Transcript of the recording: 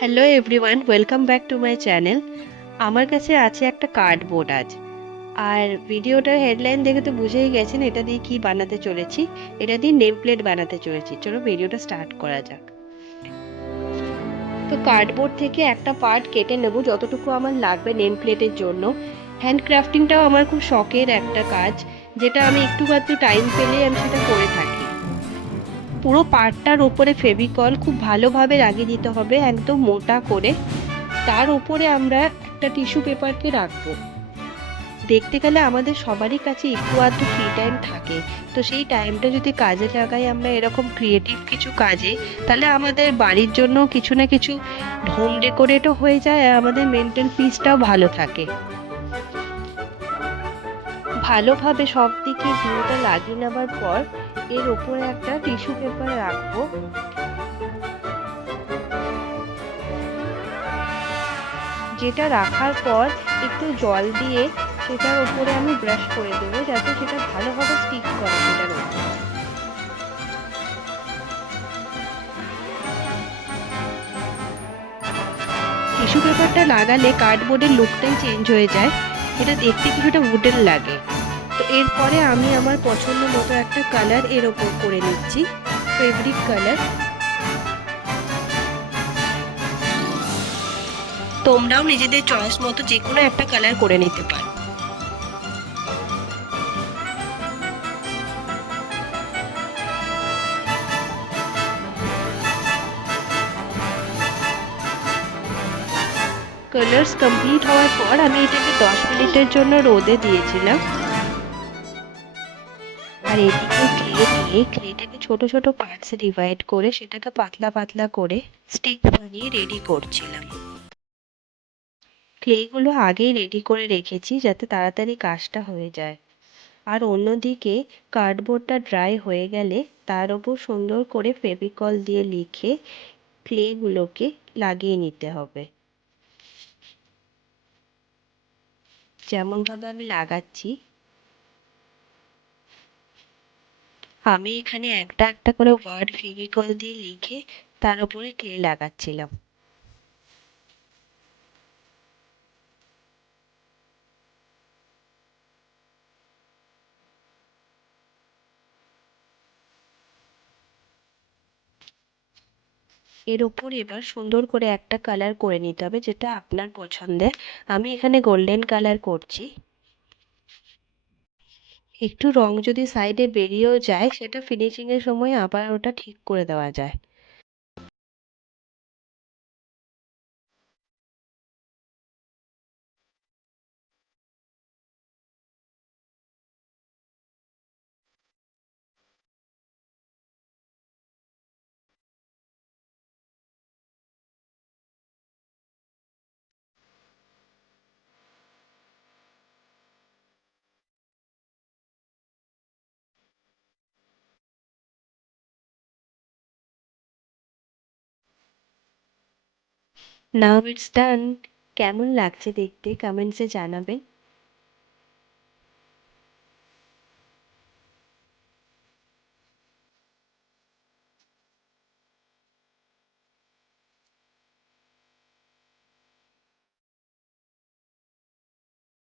Hello everyone, welcome back to my channel. আমার কাছে আছে একটা কার্ডবোর্ড আজ। আর ভিডিওটার হেডলাইন দেখে তো বুঝেই গেছেন এটা দিয়ে কি বানাতে চলেছি। এটা দিয়ে নেম প্লেট বানাতে চলেছি। চলো ভিডিওটা স্টার্ট করা যাক। তো কার্ডবোর্ড থেকে একটা পার্ট কেটে নেব যতটুকু আমার লাগবে নেম প্লেটের জন্য। হ্যান্ড ক্রাফটিংটাও আমার খুব শখের একটা কাজ, যেটা আমি একটু টাইম পেলে আমি সেটা করে থাকি। পুরো পার্টটার ওপরে ফেভিকল খুব ভালোভাবে লাগিয়ে দিতে হবে, একদম মোটা করে। তার উপরে আমরা একটা টিস্যু পেপারকে রাখবো। দেখতে গেলে আমাদের সবারই কাছে একটু আধটু ফ্রি টাইম থাকে। তো সেই টাইমটা যদি কাজে লাগাই আমরা এরকম ক্রিয়েটিভ কিছু কাজে, তাহলে আমাদের বাড়ির জন্য কিছু না কিছু হোম ডেকোরেটও হয়ে যায়, আর আমাদের মেন্টাল পিসটাও ভালো থাকে। ভালোভাবে সব দিকে গ্লুটা লাগিয়ে নেবার পর এর উপরে একটা টিস্যু পেপার রাখবো। যেটা রাখার পর একটু জল দিয়ে সেটার উপরে আমি ব্রাশ করে দেবো, যাতে সেটা ভালোভাবে স্টিক করে সেটার উপরে। টিস্যু পেপারটা লাগালে কার্ডবোর্ডের লুকটাই চেঞ্জ হয়ে যায়, এটা দেখতে কিছুটা উডেন লাগে। তো এরপরে আমি আমার পছন্দ মতো একটা কালার এর ওপর করে নিচ্ছি, ফেব্রিক কালার। তোমরাও নিজেদের চয়েস মতো যে কোনো একটা কালার করে নিতে পারো। কালার্স কমপ্লিট হওয়ার পর আমি এটাকে 10 মিনিটের জন্য রোদে দিয়েছিলাম। আর এদিকে ক্লে নিয়ে ক্লেটাকে ছোট ছোট পার্টসে ডিভাইড করে সেটাকে পাতলা পাতলা করে স্টিক বানিয়ে রেডি করছিলাম। ক্লেগুলো আগেই রেডি করে রেখেছি যাতে তাড়াতাড়ি কাজটা হয়ে যায়। আর অন্যদিকে কার্ডবোর্ডটা ড্রাই হয়ে গেলে তার ওপর সুন্দর করে ফেভিকল দিয়ে লিখে ক্লেগুলোকে লাগিয়ে নিতে হবে। যেমনভাবে আমি লাগাচ্ছি, আমি এখানে একটা একটা করে ওয়ার্ড ফেভিকল দিয়ে লিখে তার উপরে ক্লে লাগাচ্ছিলাম। এর ওপর এবার সুন্দর করে একটা কালার করে নিতে হবে, যেটা আপনার পছন্দের। আমি এখানে গোল্ডেন কালার করছি। একটু রং যদি সাইডে বেরিয়েও যায় সেটা ফিনিশিং এর সময় আবার ওটা ঠিক করে দেওয়া যায়। নাও ইটস ডান। কেমন লাগছে দেখতে কমেন্টসে জানাবেন।